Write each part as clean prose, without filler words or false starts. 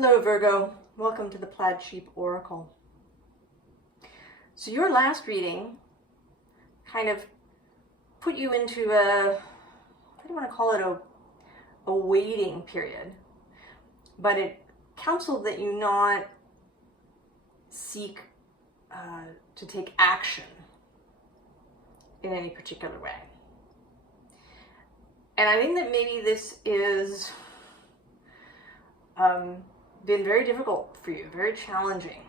Hello Virgo, welcome to the Plaid Sheep Oracle. So your last reading kind of put you into I don't want to call it a waiting period, but it counseled that you not seek to take action in any particular way. And I think that maybe this is been very difficult for you, very challenging.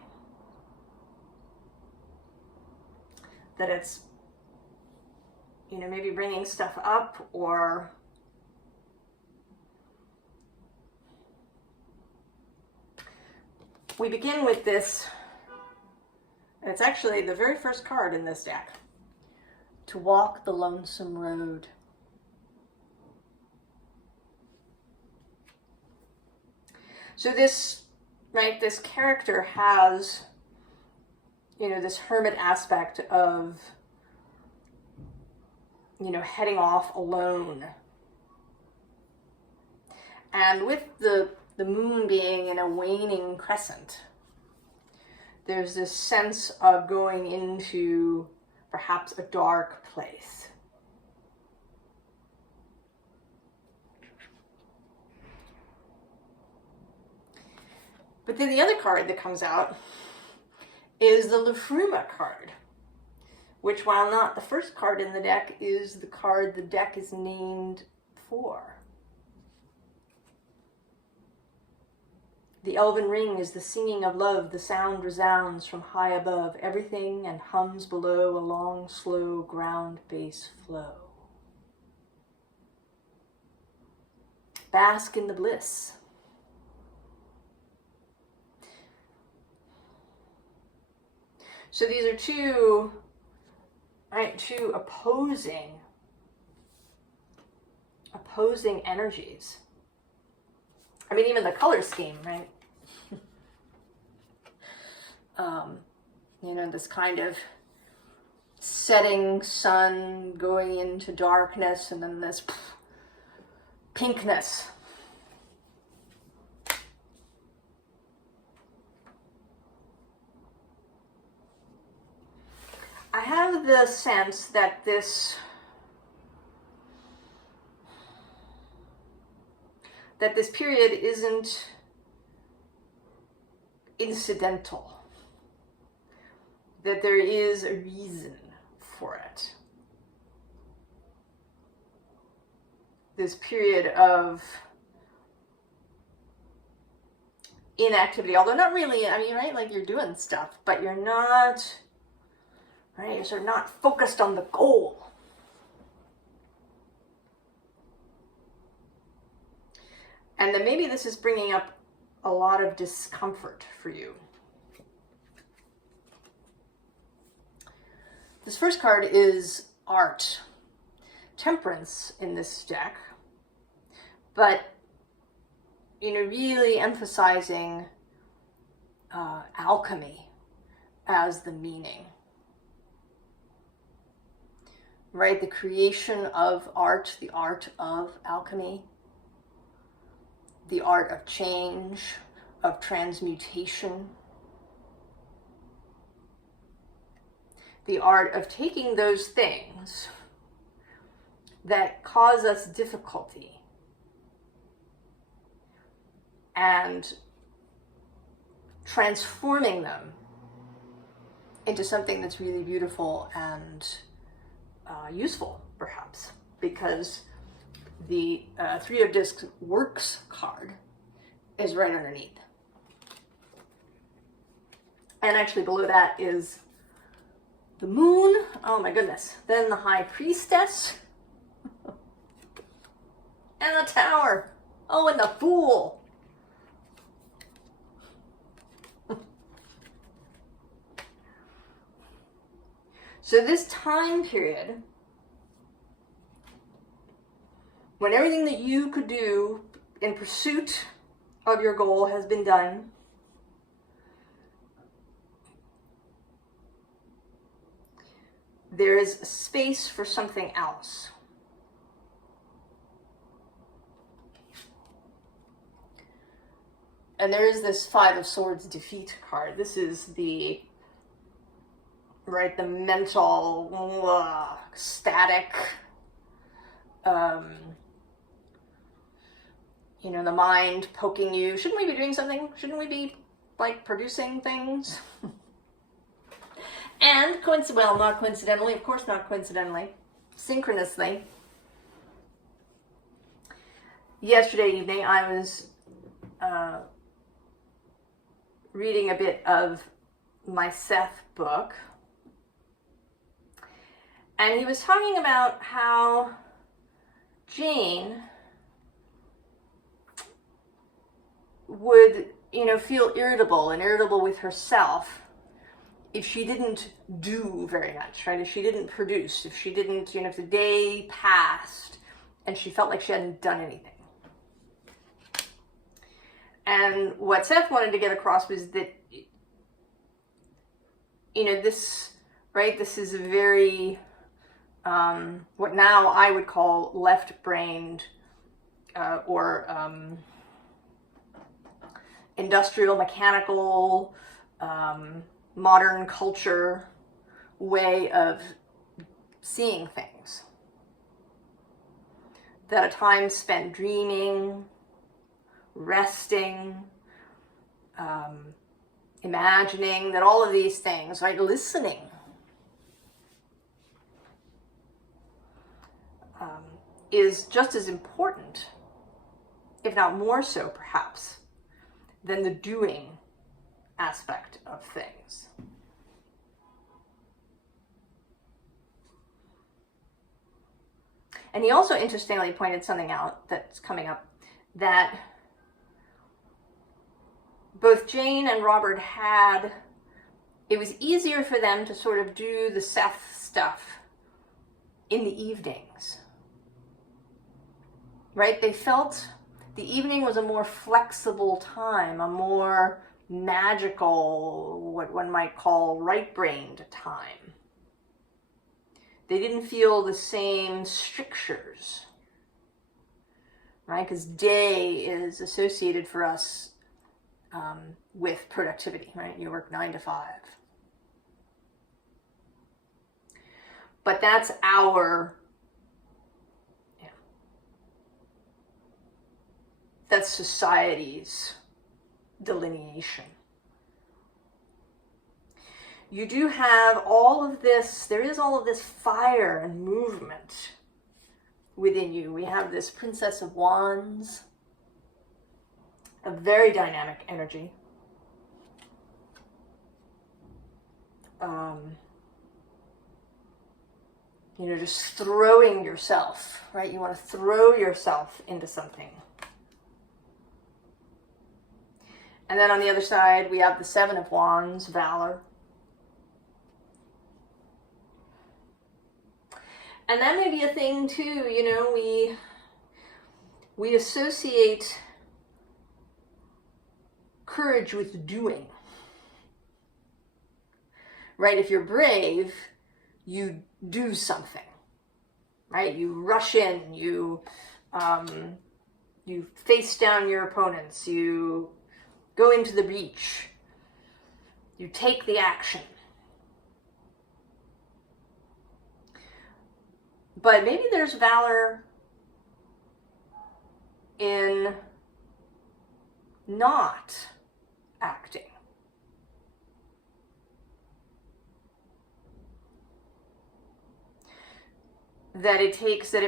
That it's, maybe bringing stuff up, or we begin with this, and it's actually the very first card in this deck, to walk the lonesome road. So this character has, this hermit aspect of, heading off alone. And with the moon being in a waning crescent, there's this sense of going into perhaps a dark place. But then the other card that comes out is the Liffruma card, which, while not the first card in the deck, is the card the deck is named for. The elven ring is the singing of love. The sound resounds from high above everything and hums below a long, slow ground bass flow. Bask in the bliss. So these are two opposing energies. I mean, even the color scheme, right? This kind of setting sun going into darkness, and then this pinkness. I have the sense that this period isn't incidental, that there is a reason for it. This period of inactivity, although not really, right? Like, you're doing stuff, but you're not, right? You're sort of not focused on the goal. And then maybe this is bringing up a lot of discomfort for you. This first card is art. Temperance in this deck, but, really emphasizing alchemy as the meaning. Right? The creation of art, the art of alchemy, the art of change, of transmutation, the art of taking those things that cause us difficulty and transforming them into something that's really beautiful and useful, perhaps, because the Three of Discs Works card is right underneath. And actually below that is the moon. Oh my goodness. Then the High Priestess. And the Tower. Oh, and the Fool. So this time period, when everything that you could do in pursuit of your goal has been done, there is space for something else. And there is this Five of Swords defeat card. This is the, right, the mental, static, you know, the mind poking you. Shouldn't we be doing something? Shouldn't we be, like, producing things? And, well, not coincidentally, of course not coincidentally, synchronously, yesterday evening I was reading a bit of my Seth book, and he was talking about how Jane would, you know, feel irritable with herself if she didn't do very much, right? If she didn't produce, if she didn't, you know, if the day passed and she felt like she hadn't done anything. And what Seth wanted to get across was that, you know, this, right, this is a very, what now I would call left-brained or industrial, mechanical, modern culture way of seeing things. That a time spent dreaming, resting, imagining, that all of these things, right, listening, is just as important, if not more so perhaps, than the doing aspect of things. And he also interestingly pointed something out that's coming up, that both Jane and Robert had, it was easier for them to sort of do the Seth stuff in the evenings, right? They felt the evening was a more flexible time, a more magical, what one might call right-brained time. They didn't feel the same strictures, right? Because day is associated for us with productivity, right? You work 9 to 5. But that's our, that's society's delineation. You do have all of this, there is all of this fire and movement within you. We have this Princess of Wands, a very dynamic energy. You know, just throwing yourself, right? You want to throw yourself into something. And then on the other side, we have the Seven of Wands, Valor. And that may be a thing too, you know, we associate courage with doing. Right? If you're brave, you do something. Right? You rush in, you face down your opponents, you go into the breach, you take the action. But maybe there's valor in not acting. That it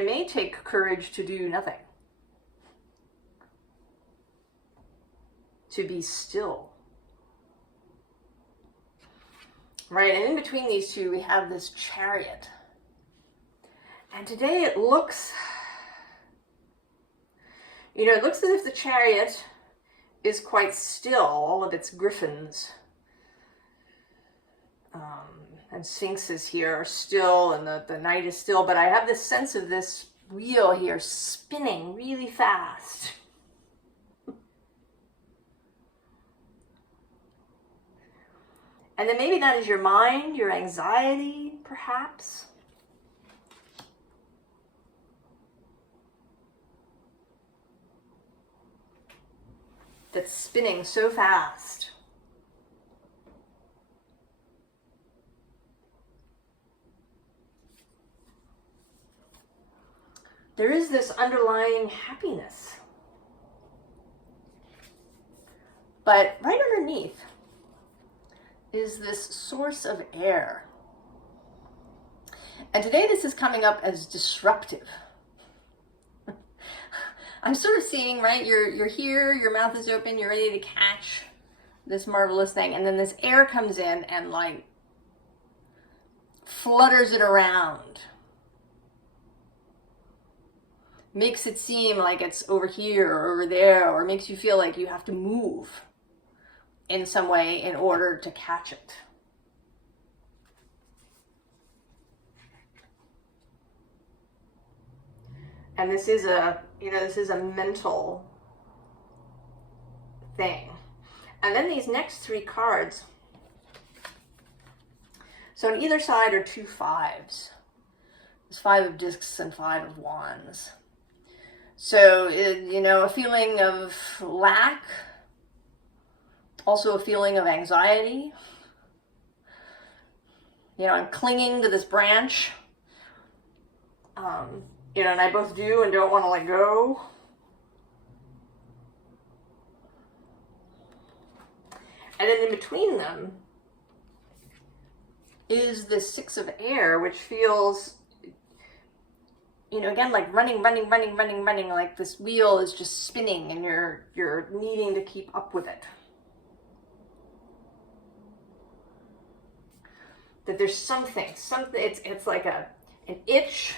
may take courage to do nothing. To be still. Right, and in between these two, we have this Chariot. And today it looks, you know, it looks as if the Chariot is quite still, all of its griffins and sphinxes here are still, and the night is still, but I have this sense of this wheel here spinning really fast. And then maybe that is your mind, your anxiety, perhaps. that's spinning so fast. There is this underlying happiness. But right underneath is this source of air. And today this is coming up as disruptive. I'm sort of seeing, right, you're here, your mouth is open, you're ready to catch this marvelous thing, and then this air comes in and like flutters it around. Makes it seem like it's over here or over there, or makes you feel like you have to move in some way in order to catch it. And this is a mental thing. And then these next three cards, so on either side are 2 5s. There's 5 of discs and 5 of wands. So, a feeling of lack, also a feeling of anxiety. I'm clinging to this branch. And I both do and don't want to let go. And then in between them is this 6 of air, which feels, again, like running, like this wheel is just spinning and you're needing to keep up with it. That there's something, it's like an itch.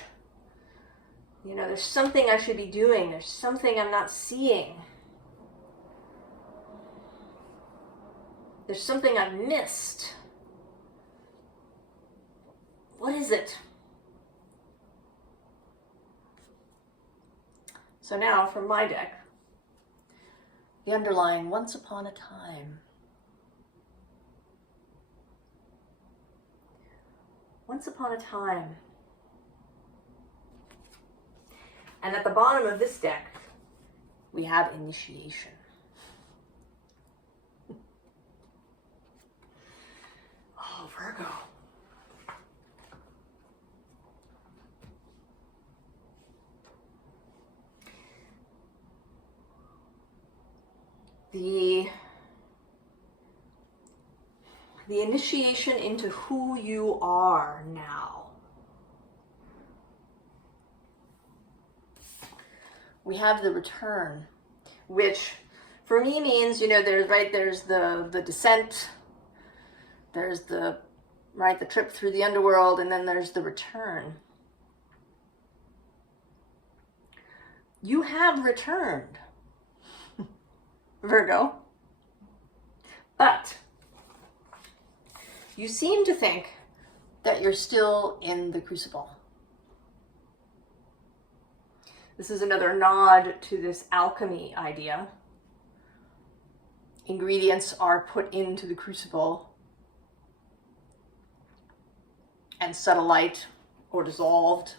There's something I should be doing. There's something I'm not seeing. There's something I've missed. What is it? So now, from my deck, the underlying once upon a time. Once upon a time. And at the bottom of this deck, we have initiation. Oh, Virgo. The initiation into who you are now. We have the return, which for me means, there's the descent, there's the trip through the underworld, and then there's the return. You have returned, Virgo, but you seem to think that you're still in the crucible. This is another nod to this alchemy idea. Ingredients are put into the crucible and set alight or dissolved.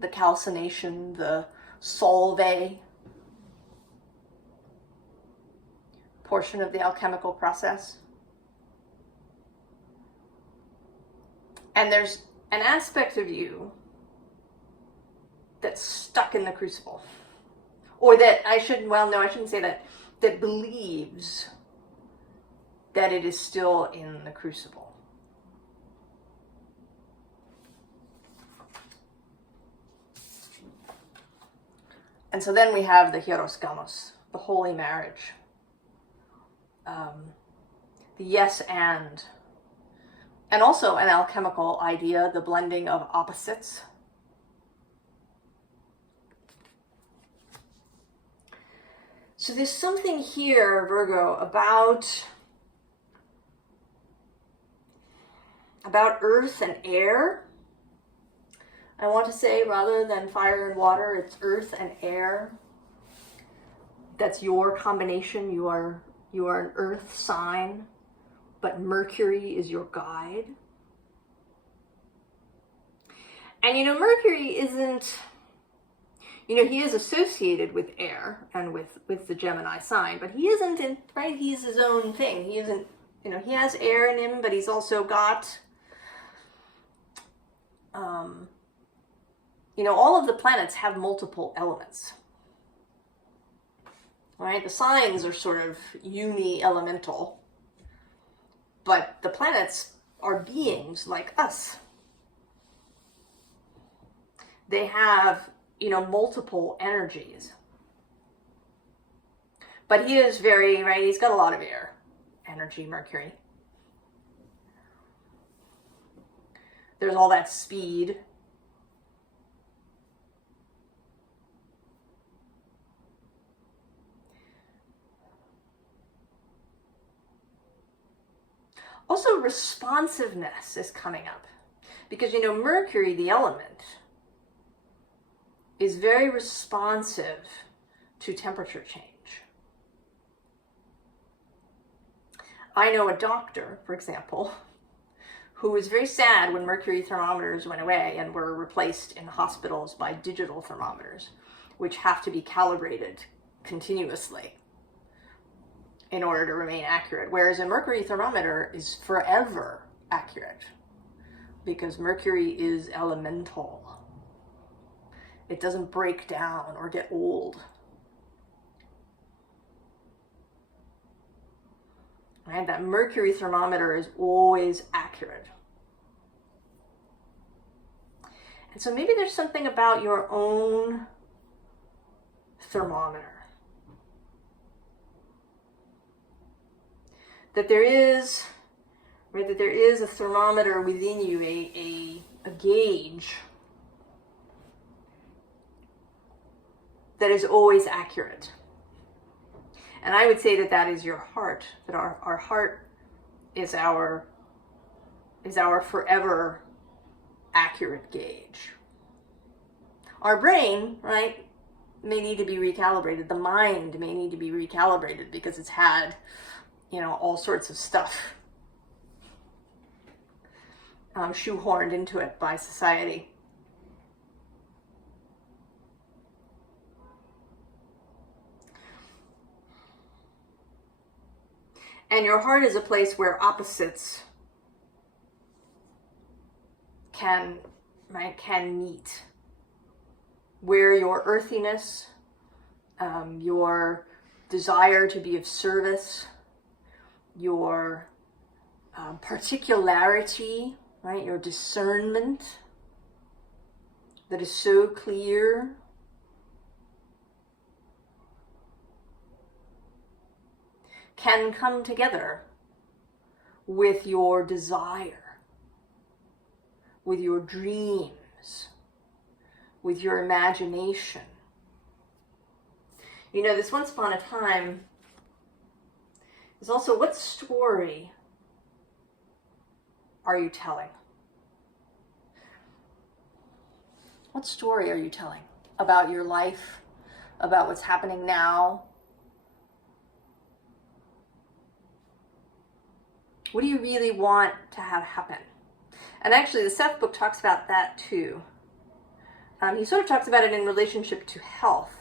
The calcination, the solve portion of the alchemical process. And there's an aspect of you that's stuck in the crucible. Or that I shouldn't say that, that believes that it is still in the crucible. And so then we have the hieros gamos, the holy marriage. The yes and also an alchemical idea, the blending of opposites. So there's something here, Virgo, about earth and air. I want to say, rather than fire and water, it's earth and air. That's your combination. You are an earth sign, but Mercury is your guide. And Mercury isn't, You know, he is associated with air and with the Gemini sign, but he isn't in, right? He's his own thing. He isn't, you know, he has air in him, but he's also got, you know, all of the planets have multiple elements, right? The signs are sort of uni-elemental, but the planets are beings like us. They have, you know, multiple energies. But he is very, right, he's got a lot of air energy, Mercury. There's all that speed. Also, responsiveness is coming up. Because, you know, Mercury, the element, is very responsive to temperature change. I know a doctor, for example, who was very sad when mercury thermometers went away and were replaced in hospitals by digital thermometers, which have to be calibrated continuously in order to remain accurate. Whereas a mercury thermometer is forever accurate because mercury is elemental. It doesn't break down or get old. Right? That mercury thermometer is always accurate. And so maybe there's something about your own thermometer. That there is, right, that there is a thermometer within you, a gauge that is always accurate. And I would say that that is your heart, that our heart is our forever accurate gauge. Our brain, right, may need to be recalibrated. The mind may need to be recalibrated because it's had, you know, all sorts of stuff shoehorned into it by society. And your heart is a place where opposites can meet. Where your earthiness, your desire to be of service, your particularity, right, your discernment that is so clear, can come together with your desire, with your dreams, with your imagination. You know, this once upon a time is also, what story are you telling? What story are you telling about your life, about what's happening now? What do you really want to have happen? And actually, the Seth book talks about that too. He sort of talks about it in relationship to health.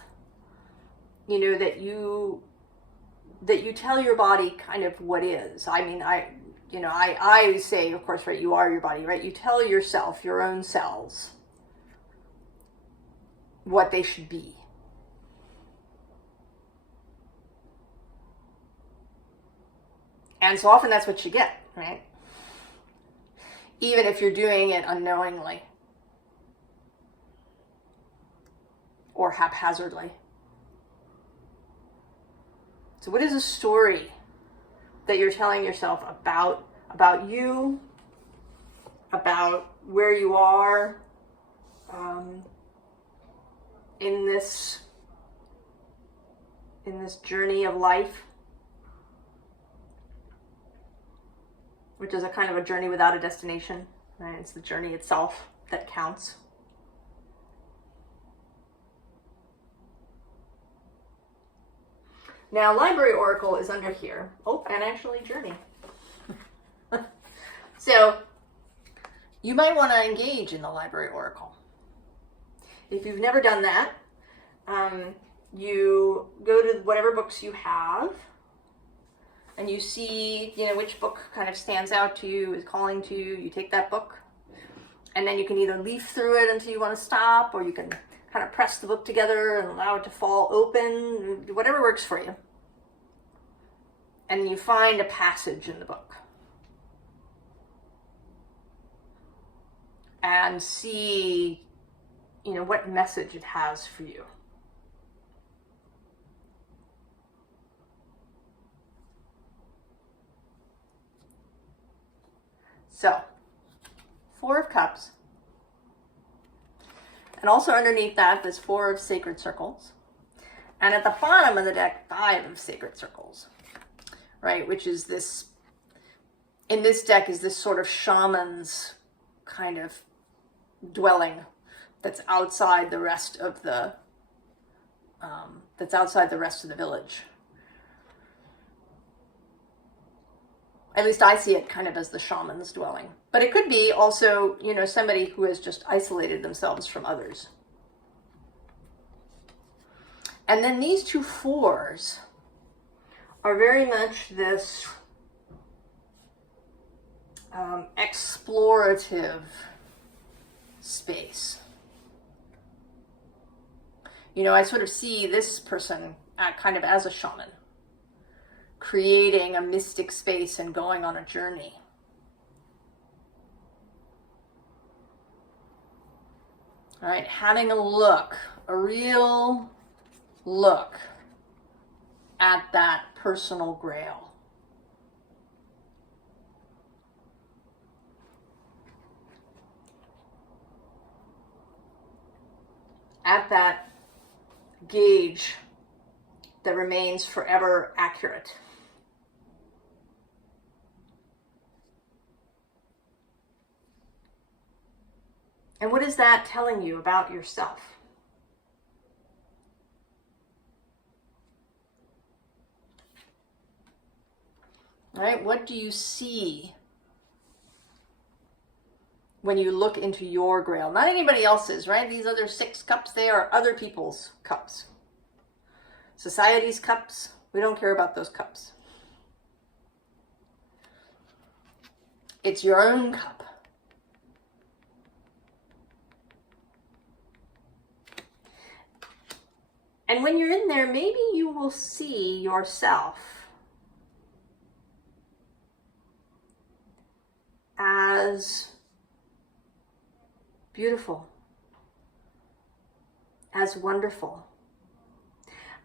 You know, that you tell your body kind of what is. I mean, I say, of course, right, you are your body, right? You tell yourself, your own cells, what they should be. And so often that's what you get, right? Even if you're doing it unknowingly or haphazardly. So what is a story that you're telling yourself about you, about where you are in this journey of life? Which is a kind of a journey without a destination, right? It's the journey itself that counts. Now, Library Oracle is under here. Oh, and actually Journey. So, you might want to engage in the Library Oracle. If you've never done that, You go to whatever books you have, and you see, which book kind of stands out to you, is calling to you. You take that book, and then you can either leaf through it until you want to stop, or you can kind of press the book together and allow it to fall open, whatever works for you. And you find a passage in the book. And see, what message it has for you. So, Four of Cups. And also underneath that, there's Four of Sacred Circles. And at the bottom of the deck, Five of Sacred Circles. Right? Which is this, in this deck, is this sort of shaman's kind of dwelling that's outside the rest of the, village. At least I see it kind of as the shaman's dwelling. But it could be also, somebody who has just isolated themselves from others. And then these two fours are very much this explorative space. I sort of see this person kind of as a shaman, creating a mystic space and going on a journey. All right, having a real look at that personal grail. At that gauge that remains forever accurate. And what is that telling you about yourself? All right, what do you see when you look into your grail? Not anybody else's, right? These other 6 cups, they are other people's cups. Society's cups, we don't care about those cups. It's your own cup. And when you're in there, maybe you will see yourself as beautiful, as wonderful.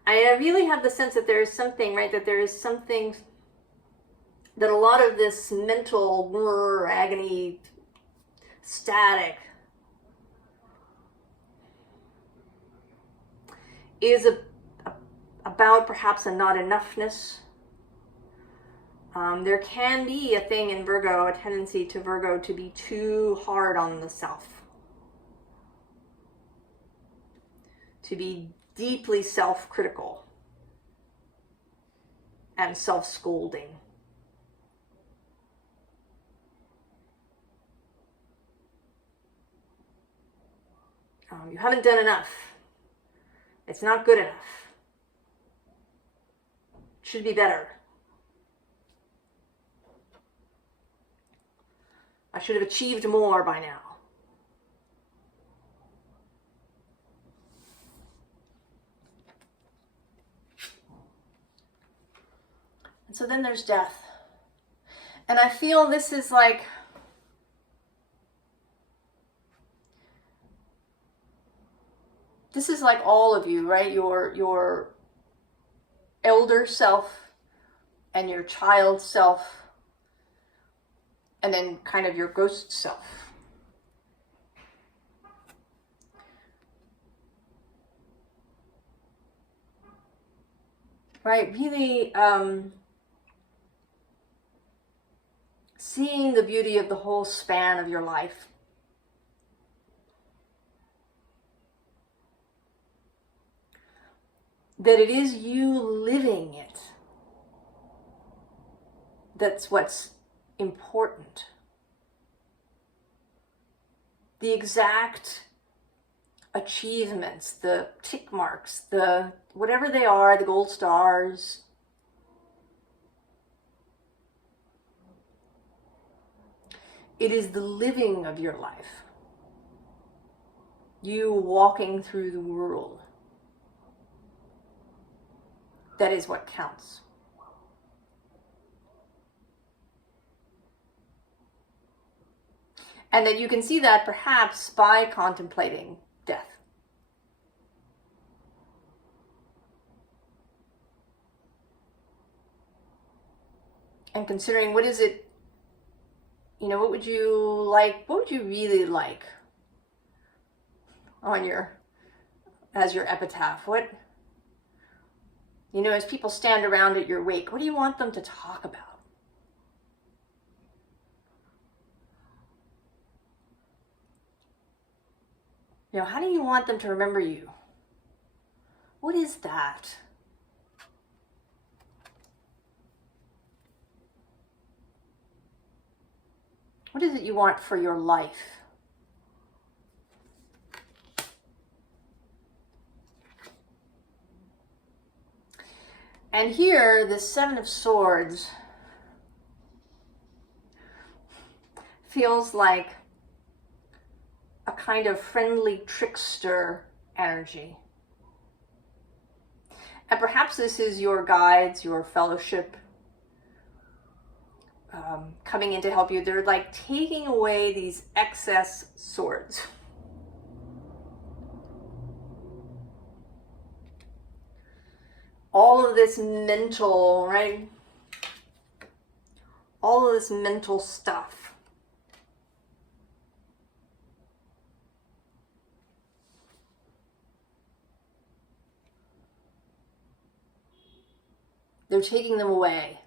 I really have the sense that there is something, right, that there is something that a lot of this mental agony, static, is about perhaps a not enoughness. There can be a thing in Virgo, a tendency to Virgo to be too hard on the self. To be deeply self-critical and self-scolding. You haven't done enough. It's not good enough. It should be better. I should have achieved more by now. And so then there's death. And I feel this is like, this is like all of you, right? Your elder self and your child self, and then kind of your ghost self. Right? Really seeing the beauty of the whole span of your life. That it is you living it that's what's important. The exact achievements, the tick marks, the whatever they are, the gold stars. It is the living of your life. You walking through the world. That is what counts. And that you can see that perhaps by contemplating death. And considering what is it, what would you like, what would you really like on as your epitaph? What, as people stand around at your wake, what do you want them to talk about? How do you want them to remember you? What is that? What is it you want for your life? And here, the Seven of Swords feels like a kind of friendly trickster energy. And perhaps this is your guides, your fellowship, coming in to help you. They're like taking away these excess swords. All of this mental, right? All of this mental stuff. They're taking them away.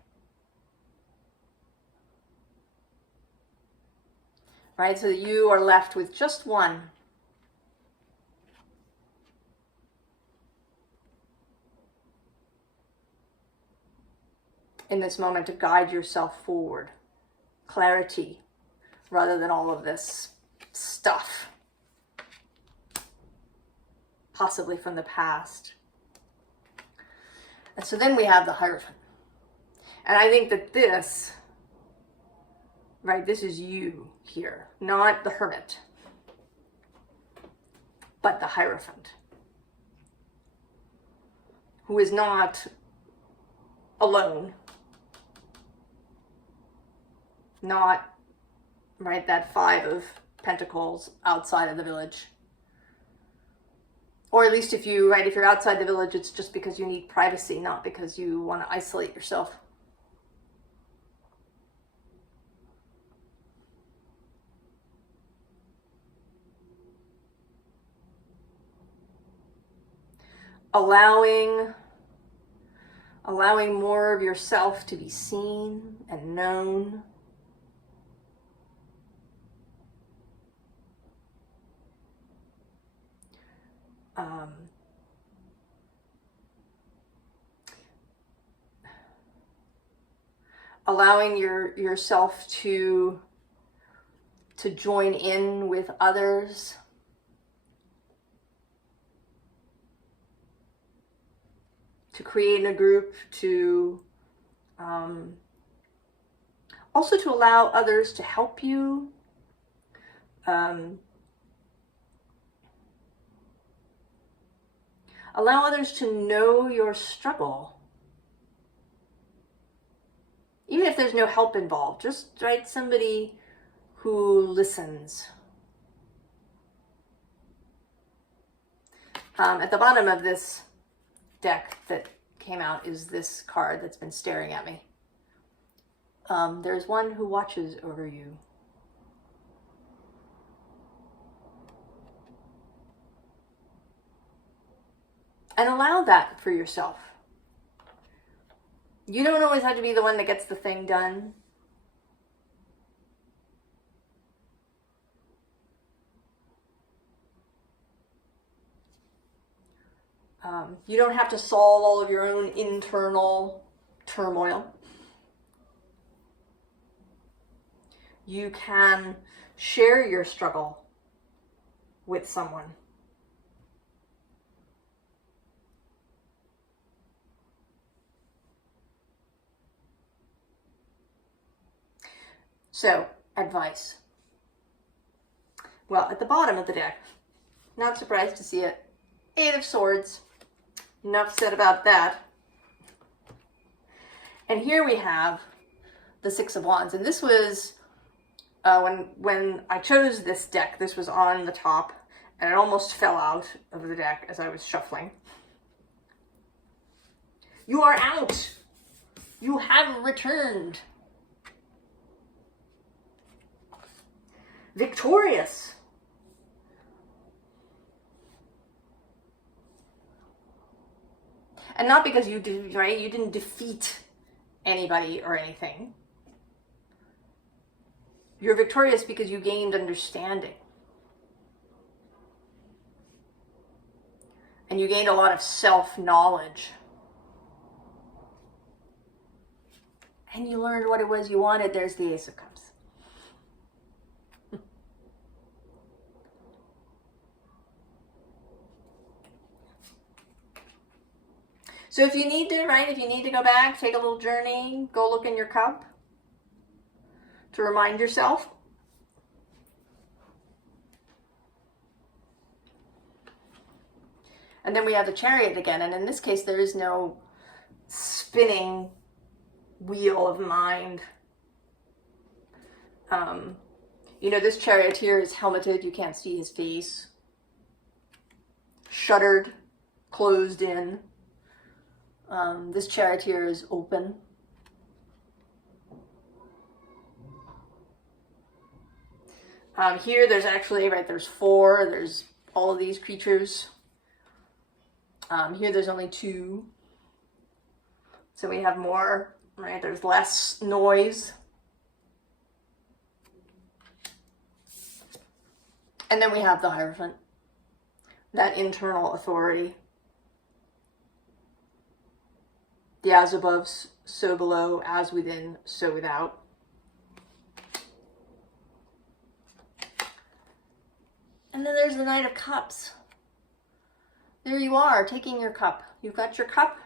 Right? So that you are left with just one. In this moment to guide yourself forward. Clarity rather than all of this stuff. Possibly from the past. And so then we have the Hierophant. And I think that this, right, this is you here, not the Hermit, but the Hierophant, who is not alone, not, right, that Five of Pentacles outside of the village. Or at least if you're outside the village, it's just because you need privacy, not because you want to isolate yourself. Allowing more of yourself to be seen and known. Allowing yourself to join in with others. To create a group, to also to allow others to help you. Allow others to know your struggle. Even if there's no help involved, just, right, somebody who listens. At the bottom of this deck that came out is this card that's been staring at me. There's one who watches over you. And allow that for yourself. You don't always have to be the one that gets the thing done. You don't have to solve all of your own internal turmoil. You can share your struggle with someone. So, advice. Well, at the bottom of the deck, not surprised to see it, 8 of Swords. Enough said about that. And here we have the 6 of Wands. And this was, when I chose this deck, this was on the top, and it almost fell out of the deck as I was shuffling. You are out. You have returned. Victorious. And not because you did, right? You didn't defeat anybody or anything. You're victorious because you gained understanding. And you gained a lot of self-knowledge. And you learned what it was you wanted. There's the Ace of Cups. So if you need to, right, if you need to go back, take a little journey, go look in your cup to remind yourself. And then we have the Chariot again. And in this case, there is no spinning wheel of mind. You know, this charioteer is helmeted. You can't see his face. Shuttered, closed in. This charioteer is open. Here there's actually, right, there's 4. There's all of these creatures. Here there's only 2. So we have more, right? There's less noise. And then we have the Hierophant. That internal authority. The as above, so below, as within, so without. And then there's the Knight of Cups. There you are, taking your cup. You've got your cup.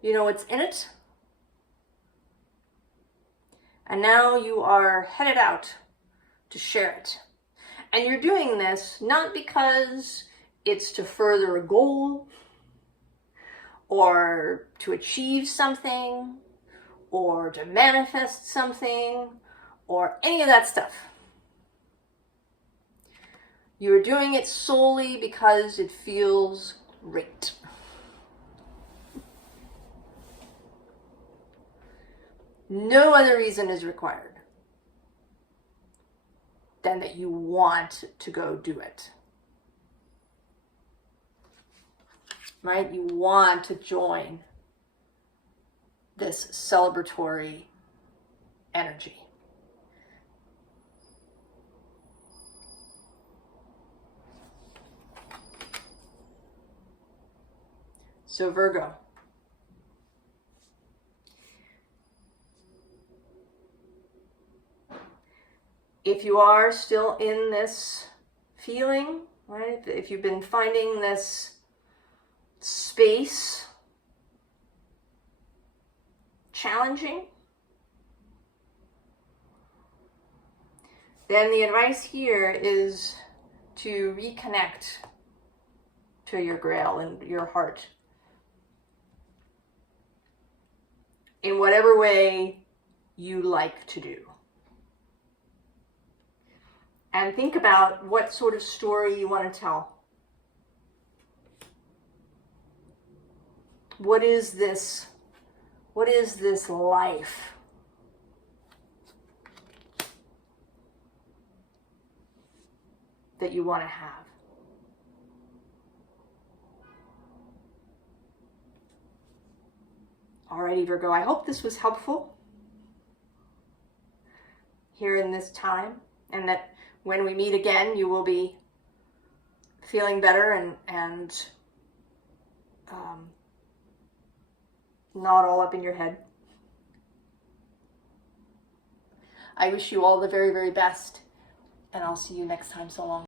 You know what's in it. And now you are headed out to share it. And you're doing this not because it's to further a goal, or to achieve something, or to manifest something, or any of that stuff. You're doing it solely because it feels great. No other reason is required than that you want to go do it. Right? You want to join this celebratory energy. So Virgo, if you are still in this feeling, right? If you've been finding this space challenging, then the advice here is to reconnect to your Grail and your heart in whatever way you like to do. And think about what sort of story you want to tell. What is this life that you want to have? Alrighty, Virgo, I hope this was helpful here in this time, and that when we meet again, you will be feeling better and not all up in your head. I wish you all the very, very best, and I'll see you next time. So long.